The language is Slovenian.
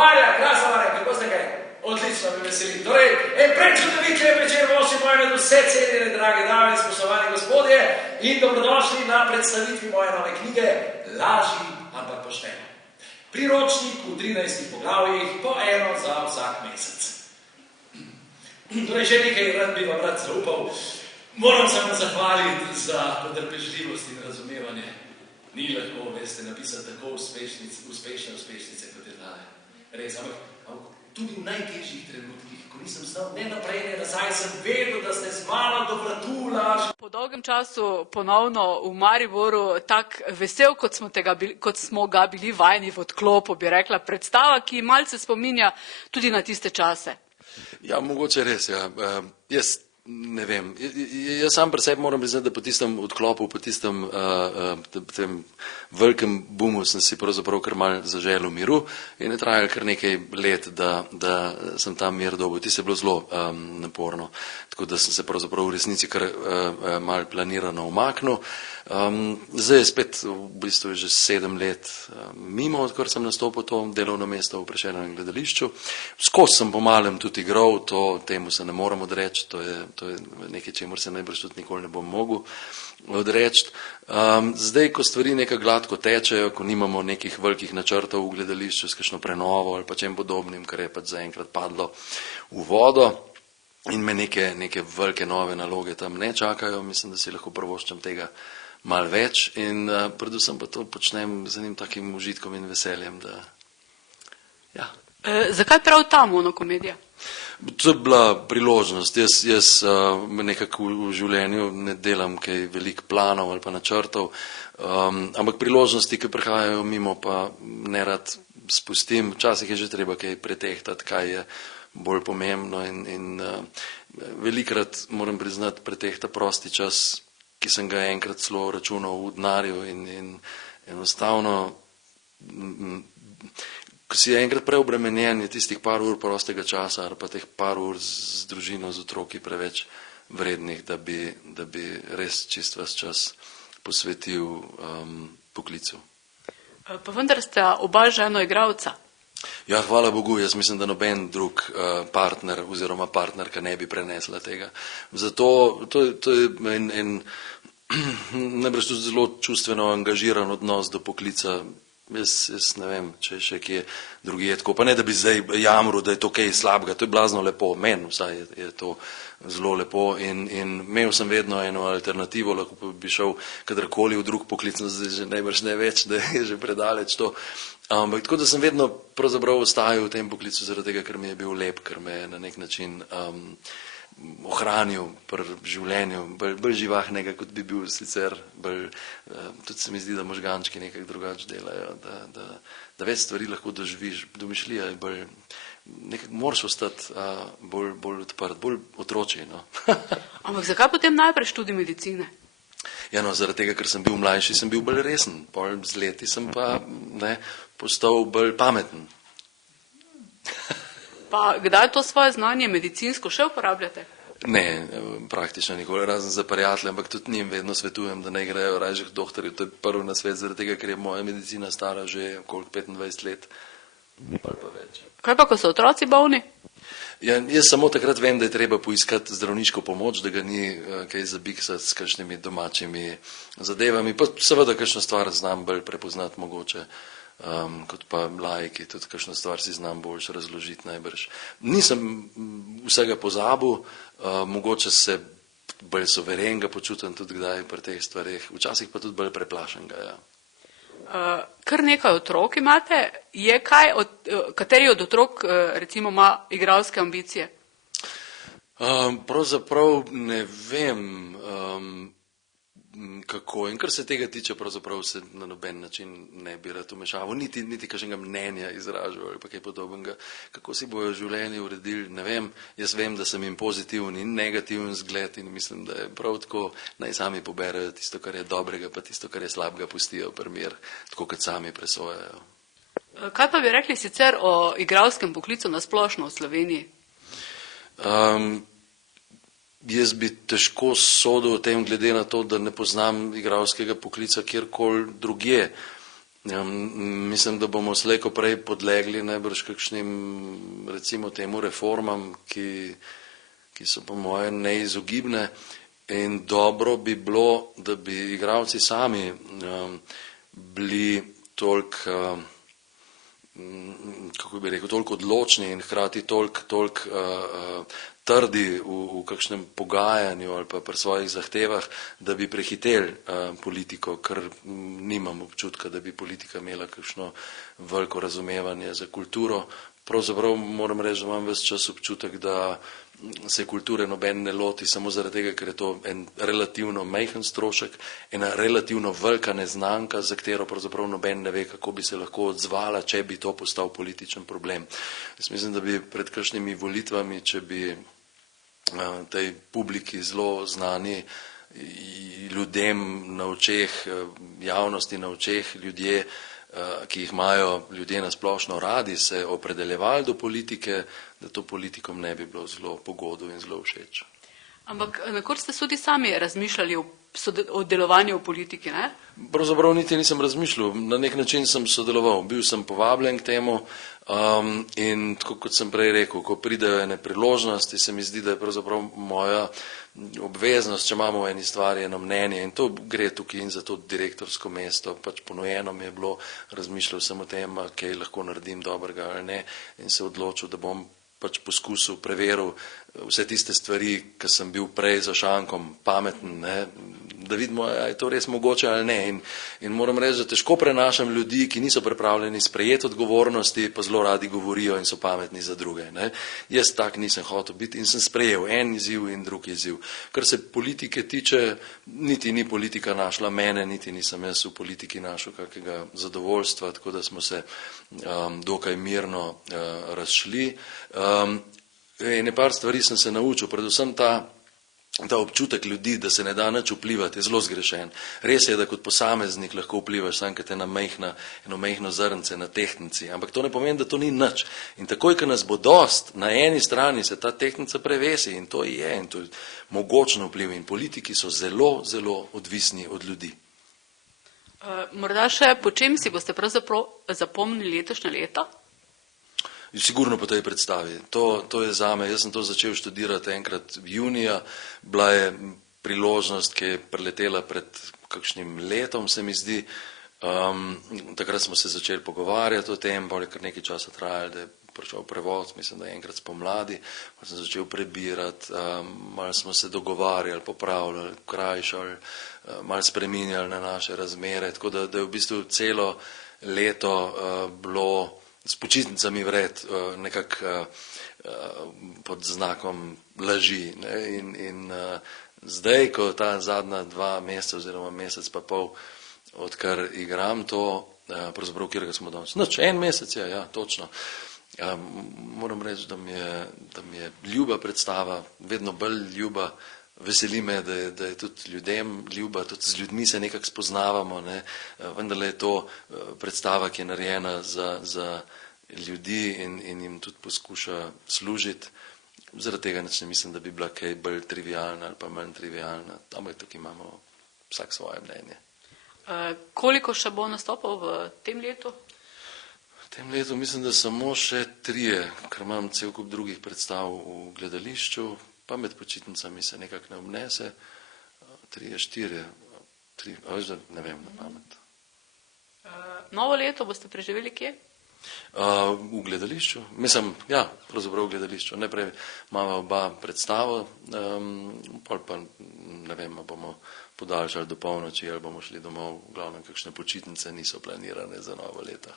Marja, krasna Marja, kako ste kaj? Odlično, me veseli. Torej, prečudovit lep večer, vaši moji med vse cenjene, drage dame, spoštovani gospodje, in dobrodošli na predstavitvi moje nove knjige Laži, ampak pošteno. Priročnik v 13 poglavjih, po eno za vsak mesec. Torej, že nekaj rad bi vam rad zaupal. Moram se vam zahvaliti za potrpežljivost in razumevanje. Ni lahko, veste, napisati tako uspešne uspešnice, kot je tale. Res, ampak tudi v najtežjih trenutkih, ko nisem znal ne naprej, ne nazaj, sem vedel, da ste z mano do vratu lažni. Po dolgem času ponovno v Mariboru, tak vesel, kot smo ga bili vajeni v odklopu, bi rekla, predstava, ki malce spominja tudi na tiste čase. Ja, mogoče res, ja. Jaz ne vem. Jaz sam pri sebi moram priznati, da po tistem odklopu, po tistem tem velikem bumu sem si pravzaprav kar mal zaželil miru in je trajalo kar nekaj let, da sem tam mir dobil. Tisto je bilo zelo naporno, tako da sem se pravzaprav v resnici kar mal planirano umaknil. Zdaj je spet, v bistvu je že 7 let mimo, odkar sem nastopil to delovno mesto v Prešernovem gledališču. Skozi sem pomalem tudi igral, temu se ne moram odreči, to je nekaj, čemur se najbrž tudi nikoli ne bom mogel odreči. Zdaj, ko stvari nekaj gladko tečejo, ko nimamo nekih velikih načrtov v gledališču s kakšno prenovo ali pa čem podobnim, kar je pač zaenkrat padlo v vodo in me neke velike nove naloge tam ne čakajo, mislim, da si lahko privoščam tega malo več in predvsem pa to počnem z enim takim užitkom in veseljem, da ja. Zakaj prav ta monokomedija? To je bila priložnost. Jaz nekako v življenju ne delam kaj velik planov ali pa načrtov, ampak priložnosti, ki prihajajo mimo, pa nerad spustim. Včasih je že treba kaj pretehtati, kaj je bolj pomembno in velikrat, moram priznati, pretehta prosti čas, ki sem ga enkrat celo računal v denarju in enostavno, ko si je enkrat preobremenjen, je tistih par ur prostega časa ali pa teh par ur z družino, z otroki preveč vrednih, da bi res čist ves čas posvetil poklicu. Pa vendar ste oba ženo igralca. Ja, hvala Bogu, jaz mislim, da noben drug partner oziroma partnerka ne bi prenesla tega. Zato to je najbrž tudi zelo čustveno angažiran odnos do poklica. Jaz ne vem, če še kje drugje tako. Pa ne, da bi zdaj jamril, da je to kaj slabega, to je blazno lepo. Meni vsaj je to zelo lepo in imel sem vedno eno alternativo, lahko bi šel kadarkoli v drug poklic, zdaj že najbrž ne več, da je že predaleč to. Ampak tako da sem vedno pravzaprav ostajal v tem poklicu zaradi tega, ker mi je bil lep, ker me je na nek način ohranil pri življenju, bolj živahnega, kot bi bil sicer, tudi se mi zdi, da možgančki nekako drugače delajo, da več stvari lahko doživiš, domišljija je bolj, nekako moraš ostati bolj odprt, bolj otročji. No. Ampak zakaj potem najprej študij medicine? Ja, no, zaradi tega, ker sem bil mlajši, sem bil bolj resen, pol z leti sem pa postal bolj pameten. Pa kdaj to svoje znanje medicinsko še uporabljate? Ne, praktično nikoli, razen za prijatelje, ampak tudi njim vedno svetujem, da ne grejo raje k doktorju. To je prvi nasvet, zaradi tega, ker je moja medicina stara že koliko 25 let, ali pa več. Kaj pa, ko so otroci bolni? Ja, jaz samo takrat vem, da je treba poiskati zdravniško pomoč, da ga ni kaj zabiksati s kakšnimi domačimi zadevami, pa seveda kakšno stvar znam bolj prepoznati mogoče. Kot pa laiki, tudi kakšno stvar si znam boljš razložiti najbrž. Nisem vsega pozabil, mogoče se bolj soverenega počutim tudi kdaj pri teh stvareh, včasih pa tudi bolj preplašenega, ja. Kar nekaj otrok imate, kateri od otrok recimo ima igralske ambicije? Pravzaprav ne vem, kako in kar se tega tiče, pravzaprav se na noben način ne bi rad vmešaval, niti kakšnega mnenja izražal ali pa kaj podobnega. Kako si bojo življenje uredili, ne vem. Jaz vem, da sem jim pozitiven in negativen zgled in mislim, da je prav tako, naj sami poberajo tisto, kar je dobrega, pa tisto, kar je slabega, pustijo primer, tako kot sami presojajo. Kaj pa bi rekli sicer o igralskem poklicu na splošno v Sloveniji? Jaz bi težko sodil o tem, glede na to, da ne poznam igralskega poklica kjerkoli drugje. Ja, mislim, da bomo slej ko prej podlegli najbrž kakšnim, recimo temu, reformam, ki so po moje neizogibne, in dobro bi bilo, da bi igralci sami bili toliko, kako bi rekel, toliko odločni in hkrati toliko trdi v kakšnem pogajanju ali pa pri svojih zahtevah, da bi prehiteli politiko, ker nimam občutka, da bi politika imela kakšno veliko razumevanje za kulturo. Pravzaprav moram reči, da imam ves čas občutek, da se kulture noben ne loti samo zaradi tega, ker je to en relativno majhen strošek, ena relativno velika neznanka, za katero pravzaprav noben ne ve, kako bi se lahko odzvala, če bi to postal političen problem. Jaz mislim, da bi pred kakšnimi volitvami, če bi tej publiki zelo znani ljudem na očeh, javnosti na očeh, ljudje, ki jih imajo ljudje na splošno radi, se opredeljevali do politike, da to politikom ne bi bilo zelo pogodu in zelo všeč. Ampak nekoč ste tudi sami razmišljali o delovanju v politiki, ne? Pravzaprav niti nisem razmišljal, na nek način sem sodeloval, bil sem povabljen k temu in tako kot sem prej rekel, ko pridejo ene priložnosti, se mi zdi, da je pravzaprav moja obveznost, če imamo v eni stvari eno mnenje, in to gre tukaj in za to direktorsko mesto, pač ponujeno mi je bilo, razmišljal sem o tem, kaj lahko naredim dobrega ali ne, in se odločil, da bom pač poskusil, preveril vse tiste stvari, ki sem bil prej za šankom pameten, ne, da vidimo, je to res mogoče ali ne. In moram reči, da težko prenašam ljudi, ki niso pripravljeni sprejeti odgovornosti, pa zelo radi govorijo in so pametni za druge. Ne. Jaz tak nisem hotel biti in sem sprejel en izziv in drug izziv. Kar se politike tiče, niti ni politika našla mene, niti nisem jaz v politiki našel kakega zadovoljstva, tako da smo se dokaj mirno razšli. In par stvari sem se naučil, predvsem ta občutek ljudi, da se ne da nič vplivati, je zelo zgrešen. Res je, da kot posameznik lahko vplivaš samo, ker te eno majhno zrnce na tehtnici, ampak to ne pomeni, da to ni nič. In takoj, ko nas bo dost, na eni strani se ta tehtnica prevesi in to je mogočno vpliv in politiki so zelo, zelo odvisni od ljudi. Morda še, po čem si boste pravzaprav zapomnili letošnje leto? Sigurno po tej predstavi. To je zame. Jaz sem to začel študirati enkrat junija. Bila je priložnost, ki je preletela pred kakšnim letom, se mi zdi. Takrat smo se začeli pogovarjati o tem, bolj je kar nekaj časa trajalo, da je prišel prevod, mislim, da je enkrat spomladi. Sem začel prebirati, malo smo se dogovarjali, popravljali, krajšali, malo spreminjali na naše razmere. Tako da je v bistvu celo leto bilo s počitnicami vred nekako pod znakom laži. Ne? In zdaj, ko ta zadnja 2 meseca oziroma mesec pa pol, odkar igram to, pravzaprav kjerega smo danes. Nič, 1 mesec je, ja, točno. Moram reči, da mi je ljuba predstava, vedno bolj ljuba. Veseli me, da je tudi ljudem ljuba, tudi z ljudmi se nekako spoznavamo, ne. Vendarle je to predstava, ki je narejena za ljudi in jim tudi poskuša služiti. Zaradi tega ne mislim, da bi bila kaj bolj trivialna ali pa manj trivialna. Ampak tukaj imamo vsak svoje mnenje. Koliko še bo nastopal v tem letu? V tem letu mislim, da samo še 3, ker imam cel kup drugih predstav v gledališču. Pa med počitnicami se nekako ne obnese, 3, 4, ne vem, na pamet. Novo leto boste preživeli kje? V gledališču, mislim, ja, pravzaprav v gledališču. Najprej imamo oba predstavo, pol pa ne vem, bomo podaljšali do polnoči ali bomo šli domov, v glavnem kakšne počitnice niso planirane za novo leto.